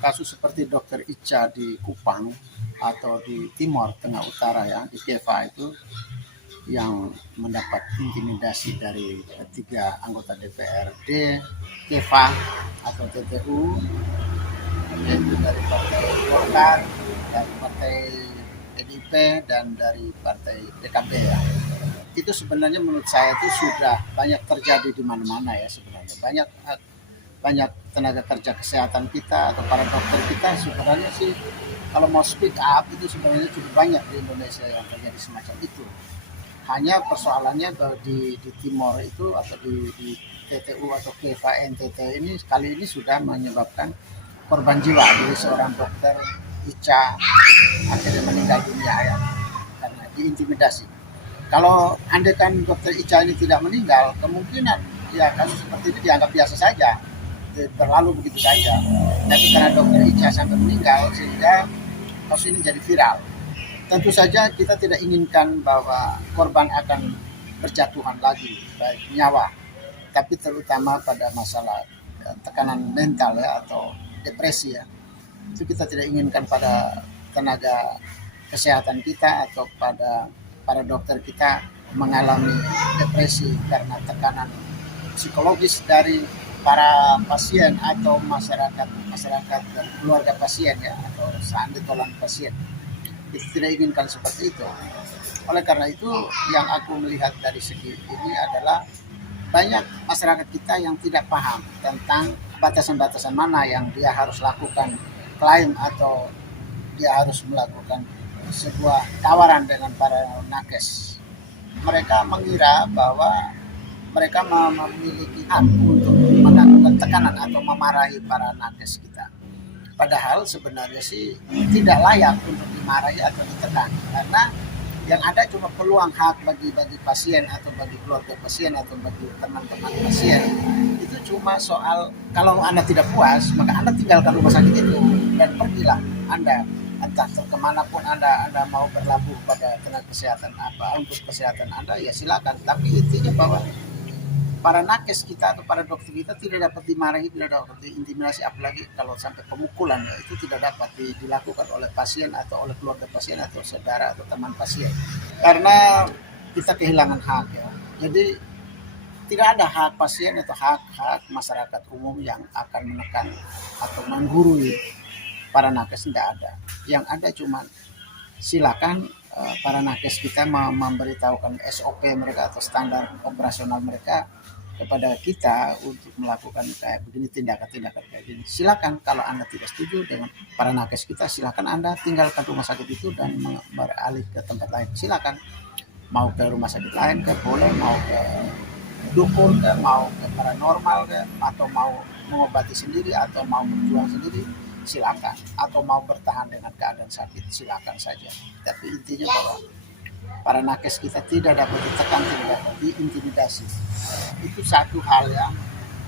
kasus seperti Dokter Ica di Kupang atau di Timor Tengah Utara ya, di Keva itu yang mendapat intimidasi dari ketiga anggota DPRD Keva atau TTU, yaitu dari Partai Golkar, dari Partai PDIP, dan dari Partai PKB ya. Itu sebenarnya menurut saya itu sudah banyak terjadi di mana-mana ya sebenarnya. Banyak tenaga kerja kesehatan kita atau para dokter kita sebenarnya sih kalau mau speak up itu sebenarnya cukup banyak di Indonesia yang terjadi semacam itu. Hanya persoalannya di Timor itu atau di TTU atau KEVA NTT ini kali ini sudah menyebabkan korban jiwa. Jadi seorang dokter Ica akhirnya meninggal dunia ya karena diintimidasi. Kalau andai kan dokter Ica ini tidak meninggal, kemungkinan ya kasus seperti ini dianggap biasa saja, berlalu begitu saja. Tapi karena dokter Ica sampai meninggal sehingga kasus ini jadi viral. Tentu saja kita tidak inginkan bahwa korban akan berjatuhan lagi, baik nyawa, tapi terutama pada masalah tekanan mental ya atau depresi ya. Itu kita tidak inginkan pada tenaga kesehatan kita atau pada para dokter kita mengalami depresi karena tekanan psikologis dari para pasien atau masyarakat dan keluarga pasien ya atau sandetolan pasien. Kita tidak inginkan seperti itu. Oleh karena itu yang aku melihat dari segi ini adalah banyak masyarakat kita yang tidak paham tentang batasan-batasan mana yang dia harus lakukan klaim atau dia harus melakukan sebuah tawaran dengan para nakes. Mereka mengira bahwa mereka memiliki hak untuk melakukan tekanan atau memarahi para nakes kita. Padahal sebenarnya sih tidak layak untuk dimarahi atau ditekan karena yang ada cuma peluang hak bagi pasien atau bagi keluarga pasien atau bagi teman-teman pasien. Itu cuma soal kalau Anda tidak puas maka Anda tinggalkan rumah sakit itu dan pergilah Anda entah kemanapun anda mau berlabuh pada tenaga kesehatan apa untuk kesehatan Anda ya silakan. Tapi intinya bahwa para nakes kita atau para dokter kita tidak dapat dimarahi, tidak dapat diintimidasi, apalagi kalau sampai pemukulan ya, itu tidak dapat dilakukan oleh pasien atau oleh keluarga pasien atau saudara atau teman pasien karena kita kehilangan hak ya. Jadi tidak ada hak pasien atau hak masyarakat umum yang akan menekan atau menggurui para nakes, tidak ada. Yang ada cuma silakan para nakes kita memberitahukan SOP mereka atau standar operasional mereka kepada kita untuk melakukan kayak begini tindakan-tindakan kayak gini. Silakan kalau Anda tidak setuju dengan para nakes kita, silakan Anda tinggalkan rumah sakit itu dan beralih ke tempat lain. Silakan mau ke rumah sakit lain ke boleh, mau ke dukun ke, mau ke paranormal ke, atau mau mengobati sendiri atau mau berjuang sendiri silakan, atau mau bertahan dengan keadaan sakit silakan saja. Tapi intinya bahwa para nakes kita tidak dapat ditekan, tidak dapat diintimidasi. Itu satu hal ya.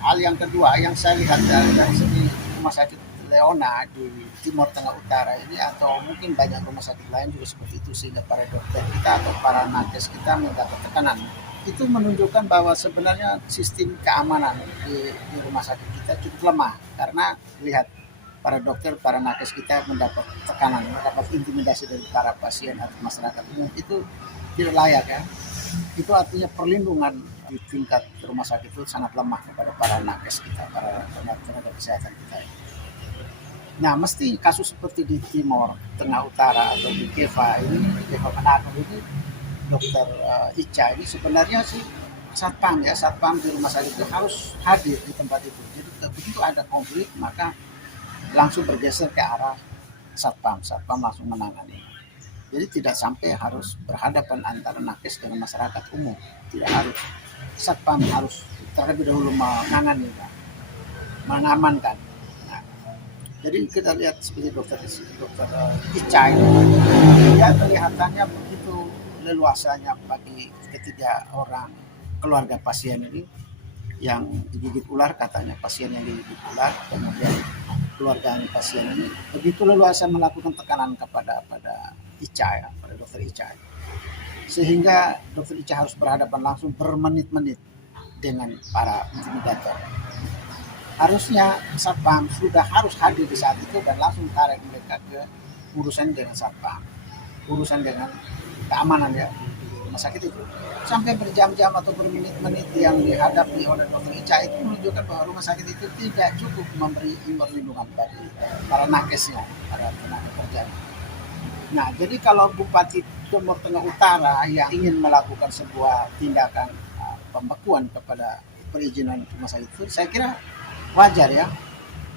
Hal yang kedua yang saya lihat dari segi rumah sakit Leona di Timur Tengah Utara ini atau mungkin banyak rumah sakit lain juga seperti itu sehingga para dokter kita atau para nakes kita mendapat tekanan. Itu menunjukkan bahwa sebenarnya sistem keamanan di rumah sakit kita cukup lemah karena lihat para dokter, para nakes kita mendapat tekanan, mendapat intimidasi dari para pasien atau masyarakat umum itu tidak layak ya. Itu artinya perlindungan di tingkat rumah sakit itu sangat lemah kepada para nakes kita, para tenaga kesehatan kita. Nah, mesti kasus seperti di Timor Tengah Utara atau di Keva ini, Keva Manado ini, dokter Ica ini sebenarnya sih satpam di rumah sakit itu harus hadir di tempat itu. Jadi begitu ada konflik maka langsung bergeser ke arah satpam langsung menangani. Jadi tidak sampai harus berhadapan antara nakes dengan masyarakat umum, tidak harus. Satpam harus terlebih dahulu menangani, mengamankan. Nah, jadi kita lihat seperti dokter Ica ini, dia kelihatannya begitu leluasanya bagi ketiga orang keluarga pasien ini yang digigit ular, katanya pasien yang digigit ular, kemudian keluarga pasien ini begitu leluasa melakukan tekanan pada Ica ya, pada dokter Ica, sehingga dokter Ica harus berhadapan langsung bermenit-menit dengan para intimidator. Harusnya satpam sudah harus hadir di saat itu dan langsung tarik mereka ke urusan dengan satpam, urusan dengan keamanan ya di rumah sakit itu. Sampai berjam-jam atau bermenit-menit yang dihadapi oleh dokter Ica itu menunjukkan bahwa rumah sakit itu tidak cukup memberi perlindungan bagi para nakesnya, para tenaga kerja. Nah, jadi kalau Bupati Timur Tengah Utara yang ingin melakukan sebuah tindakan pembekuan kepada perizinan rumah sakit itu, saya kira wajar ya,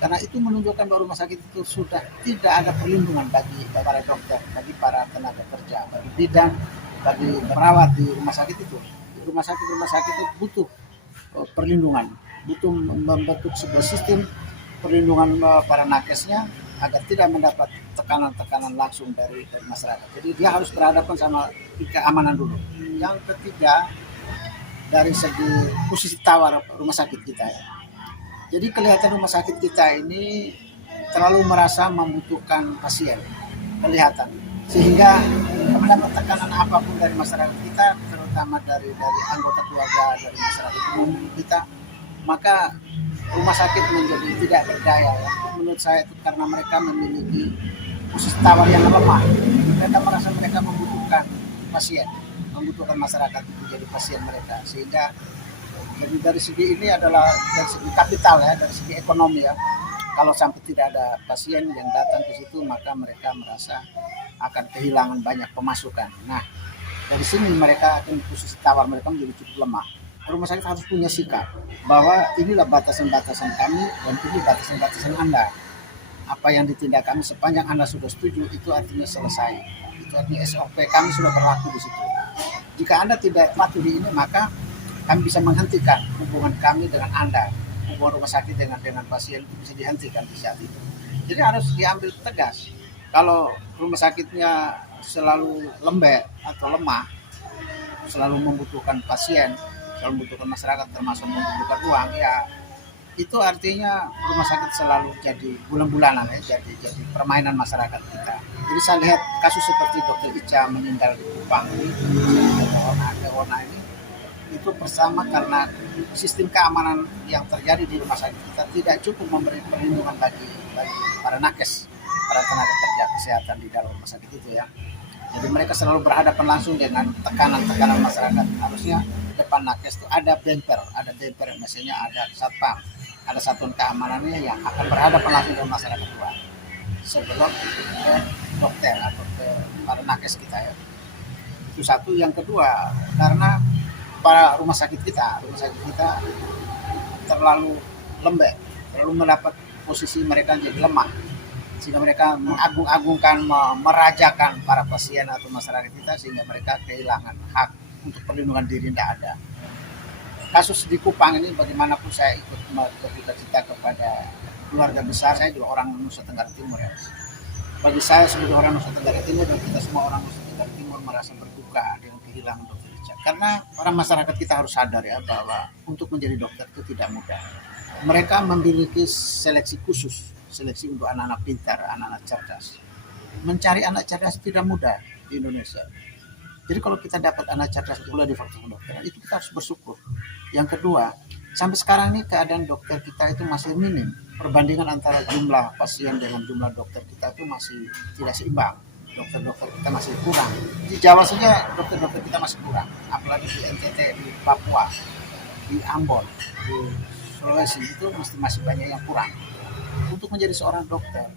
karena itu menunjukkan bahwa rumah sakit itu sudah tidak ada perlindungan bagi para dokter, bagi para tenaga kerja, bagi bidan, bagi perawat di rumah sakit itu. Rumah sakit itu butuh perlindungan, butuh membentuk sebuah sistem perlindungan para nakesnya agar tidak mendapat tekanan-tekanan langsung dari masyarakat. Jadi dia harus berhadapan sama keamanan dulu. Yang ketiga, dari segi posisi tawar rumah sakit kita ya. Jadi kelihatan rumah sakit kita ini terlalu merasa membutuhkan pasien, kelihatan. Sehingga mendapat tekanan apapun dari masyarakat kita, terutama dari anggota keluarga, dari masyarakat umum kita, maka rumah sakit menjadi tidak berdaya ya. Menurut saya itu karena mereka memiliki posisi tawar yang lemah. Mereka merasa mereka membutuhkan pasien, membutuhkan masyarakat itu jadi pasien mereka, sehingga jadi dari segi ini adalah dari segi kapital ya, dari segi ekonomi ya. Kalau sampai tidak ada pasien yang datang ke situ, maka mereka merasa akan kehilangan banyak pemasukan. Nah, dari sini mereka akan posisi tawar mereka menjadi cukup lemah. Rumah sakit harus punya sikap bahwa inilah batasan-batasan kami dan ini batasan-batasan Anda. Apa yang ditindak kami sepanjang Anda sudah setuju itu artinya selesai. Itu artinya SOP kami sudah berlaku di situ. Jika Anda tidak patuh di ini, maka kami bisa menghentikan hubungan kami dengan Anda, hubungan rumah sakit dengan pasien itu bisa dihentikan di saat itu. Jadi harus diambil tegas. Kalau rumah sakitnya selalu lembek atau lemah, selalu membutuhkan pasien, selalu membutuhkan masyarakat, termasuk membutuhkan uang, ya itu artinya rumah sakit selalu jadi bulan-bulanan ya, jadi permainan masyarakat kita. Jadi saya lihat kasus seperti Dr. Ica meninggal di Kupang ini, ini itu bersama karena sistem keamanan yang terjadi di rumah sakit kita tidak cukup memberi perlindungan bagi para nakes, para tenaga kerja kesehatan di dalam rumah sakit itu ya. Jadi mereka selalu berhadapan langsung dengan tekanan-tekanan masyarakat. Harusnya depan nakes itu ada bemper, misalnya ada satpam, ada satuan keamanannya yang akan berhadapan langsung dengan masyarakat luar sebelum ke dokter atau ke para nakes kita ya. Itu satu. Yang kedua, karena para rumah sakit kita terlalu lembek, terlalu mendapat posisi mereka jadi lemah, sehingga mereka mengagung-agungkan, merajakan para pasien atau masyarakat kita, sehingga mereka kehilangan hak untuk perlindungan diri. Tidak ada. Kasus di Kupang ini bagaimanapun saya ikut berduka cita kepada keluarga besar, saya juga orang Nusa Tenggara Timur ya. Bagi saya sebagai orang Nusa Tenggara Timur dan kita semua orang Nusa Tenggara Timur merasa berduka dengan kehilangan Dr. Ica. Karena orang masyarakat kita harus sadar ya bahwa untuk menjadi dokter itu tidak mudah. Mereka memiliki seleksi khusus, seleksi untuk anak-anak pintar, anak-anak cerdas. Mencari anak cerdas tidak mudah di Indonesia. Jadi kalau kita dapat anak cerdas pula di fakultas kedokteran, itu kita harus bersyukur. Yang kedua, sampai sekarang ini keadaan dokter kita itu masih minim. Perbandingan antara jumlah pasien dengan jumlah dokter kita itu masih tidak seimbang. Dokter-dokter kita masih kurang. Di Jawa saja dokter-dokter kita masih kurang. Apalagi di NTT, di Papua, di Ambon, di Sulawesi itu masih banyak yang kurang. Untuk menjadi seorang dokter,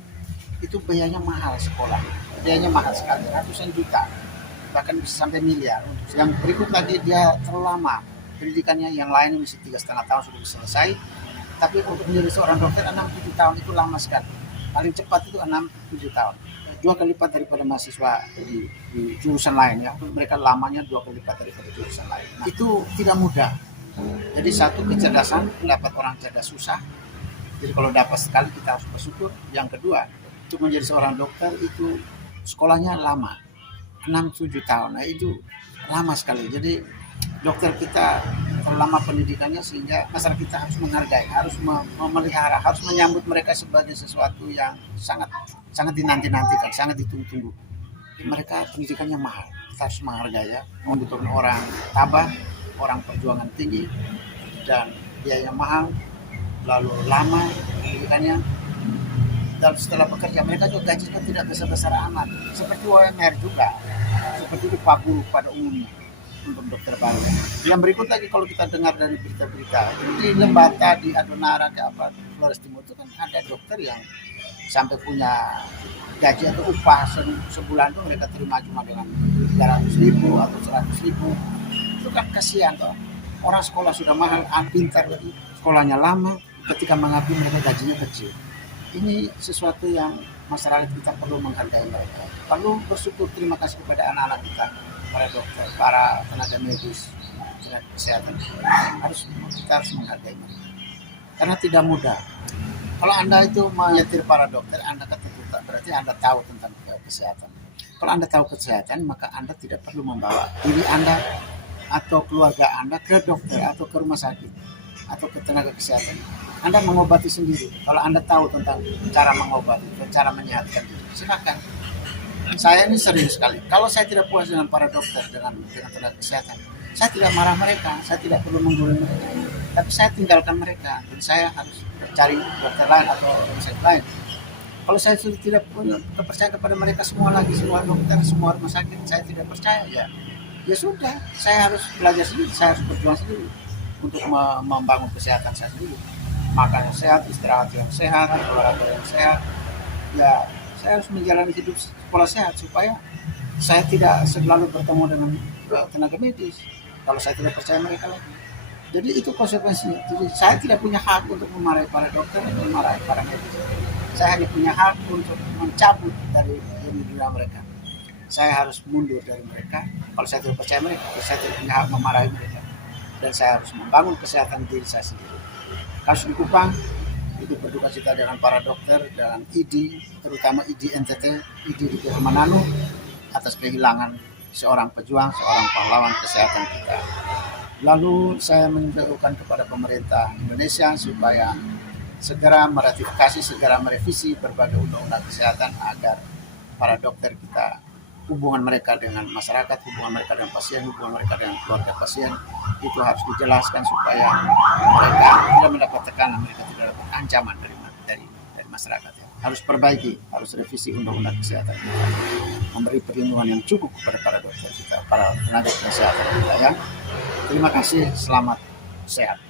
itu biayanya mahal sekolah. Biayanya mahal sekali, ratusan juta. Bahkan bisa sampai miliar. Yang berikut lagi dia terlalu lama. Pendidikannya yang lain mesti 3,5 tahun sudah selesai. Tapi untuk menjadi seorang dokter 6-7 tahun itu lama sekali. Paling cepat itu 6-7 tahun. 2 kali lipat daripada mahasiswa di jurusan lain ya. Mereka lamanya 2 kali lipat daripada jurusan lain. Nah, itu tidak mudah. Jadi satu, kecerdasan, dapat orang cerdas susah. Jadi kalau dapat sekali kita harus bersyukur. Yang kedua, untuk menjadi seorang dokter itu sekolahnya lama. 6-7 tahun. Nah, itu lama sekali. Jadi dokter kita terlama pendidikannya sehingga masyarakat kita harus menghargai, harus memelihara, harus menyambut mereka sebagai sesuatu yang sangat dinanti-nantikan, sangat ditunggu-tunggu. Mereka pendidikannya mahal, kita harus menghargai ya. Membutuhkan orang tabah, orang perjuangan tinggi, dan biaya mahal. lalu lama pendidikannya, dan setelah bekerja mereka juga gajinya tidak besar-besar amat, seperti UMR juga, seperti itu Pak Guru pada umumnya untuk dokter baru. Yang berikut lagi kalau kita dengar dari berita-berita di Lembata, di Adonara, ke apa Flores Timur itu kan ada dokter yang sampai punya gaji atau upah sebulan tuh mereka terima cuma dengan 300.000 atau 100.000. Itu kan kasihan toh. Orang sekolah sudah mahal, pintar lagi, sekolahnya lama, ketika mengabdi mereka gajinya kecil. Ini sesuatu yang masyarakat kita perlu menghargai mereka. Perlu bersyukur, terima kasih kepada anak-anak kita, para dokter, para tenaga medis, tenaga kesehatan. Kita harus menghargai mereka. Karena tidak mudah. Kalau Anda itu menyetir para dokter, Anda ketertutup, berarti Anda tahu tentang kesehatan. Kalau Anda tahu kesehatan, maka Anda tidak perlu membawa diri Anda atau keluarga Anda ke dokter atau ke rumah sakit atau ke tenaga kesehatan. Anda mengobati sendiri. Kalau Anda tahu tentang cara mengobati dan cara menyehatkan diri, silakan. Saya ini serius sekali. Kalau saya tidak puas dengan para dokter, dengan tenaga kesehatan, saya tidak marah mereka, saya tidak perlu menggurui mereka, tapi saya tinggalkan mereka dan saya harus cari dokter lain atau rumah sakit lain. Kalau saya sudah tidak punya kepercayaan kepada mereka semua lagi, semua dokter, semua rumah sakit, saya tidak percaya, ya sudah, saya harus belajar sendiri, saya harus berjuang sendiri untuk membangun kesehatan saya sendiri. Makan yang sehat, istirahat yang sehat, olahraga yang sehat. Ya, saya harus menjalani hidup pola sehat supaya saya tidak selalu bertemu dengan tenaga medis kalau saya tidak percaya mereka lagi. Jadi itu konsekuensinya. Jadi saya tidak punya hak untuk memarahi para dokter atau memarahi para medis. Saya hanya punya hak untuk mencabut dari dunia mereka. Saya harus mundur dari mereka. Kalau saya tidak percaya mereka, saya tidak punya hak memarahi mereka. Dan saya harus membangun kesehatan diri saya sendiri. Kasus di Kupang itu berduka cita dengan para dokter, dengan ID, terutama ID NTT, ID di Manado, atas kehilangan seorang pejuang, seorang pahlawan kesehatan kita. Lalu saya menyerukan kepada pemerintah Indonesia supaya segera meratifikasi, segera merevisi berbagai undang-undang kesehatan agar para dokter kita, hubungan mereka dengan masyarakat, hubungan mereka dengan pasien, hubungan mereka dengan keluarga pasien itu harus dijelaskan supaya mereka tidak mendapat tekanan, mereka tidak dapat ancaman dari masyarakat. Harus perbaiki, harus revisi undang-undang kesehatan kita, memberi perlindungan yang cukup kepada para dokter kita, para tenaga kesehatan kita. Terima kasih, selamat sehat.